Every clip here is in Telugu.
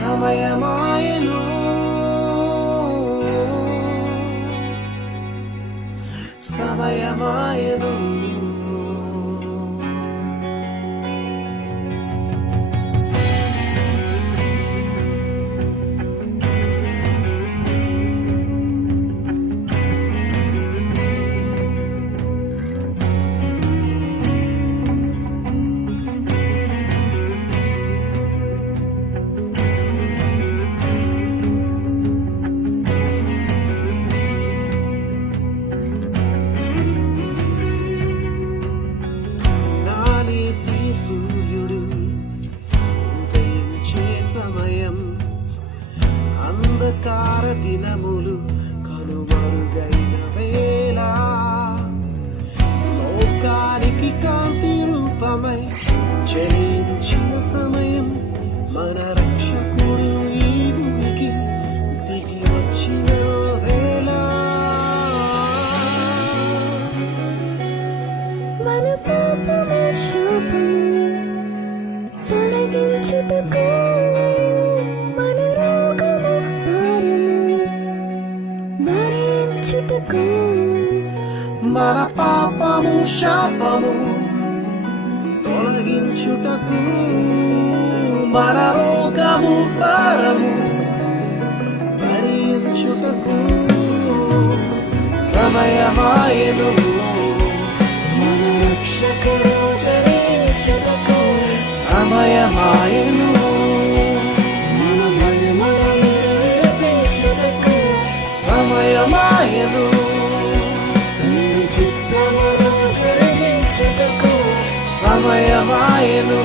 సమయమాయెను సమయమాయెను సూర్యుడు ఉదయించే సమయం అంధకార దినములు కనుమరుగైన వేళ లోకానికి కాంతి రూపమై జయించిన సమయం మన రక్షకుడు ఈ భూమికి దిగి వచ్చిన వేళ మన పాపమే శాపం తొలగించుటకు మన రోగము భారము భరించుటకు మన పాపము శాపము తొలగించుటకు మన రోగము భారము భరించుటకు సమయమాయెను మన రక్షకుడు జయించుటకు సమయమాయెను మన భయములను విడిపించుటకు సమయమాయెను తండ్రి చిత్తమును జరిగించుటకు సమయమాయెను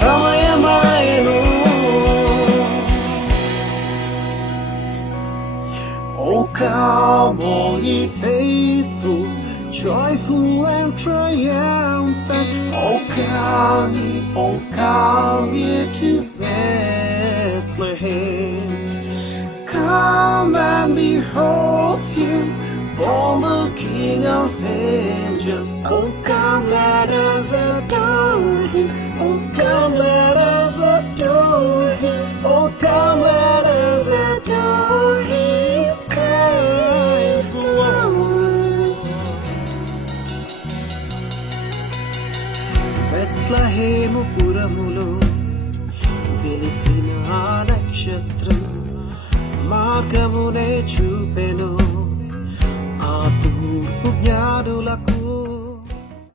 సమయమాయెను Oh come all ye faithful, joyful and triumphant. Oh come ye to Bethlehem. Come and behold him, born the King of angels. Oh come let us adore him, oh come let us adore him, oh come let us adore him, Christ the Lord. Bethlehem Puramulo వెలిసిన ఆ నక్షత్రం మార్గమునే చూపెను ఆ తూర్పు జ్ఞానులకు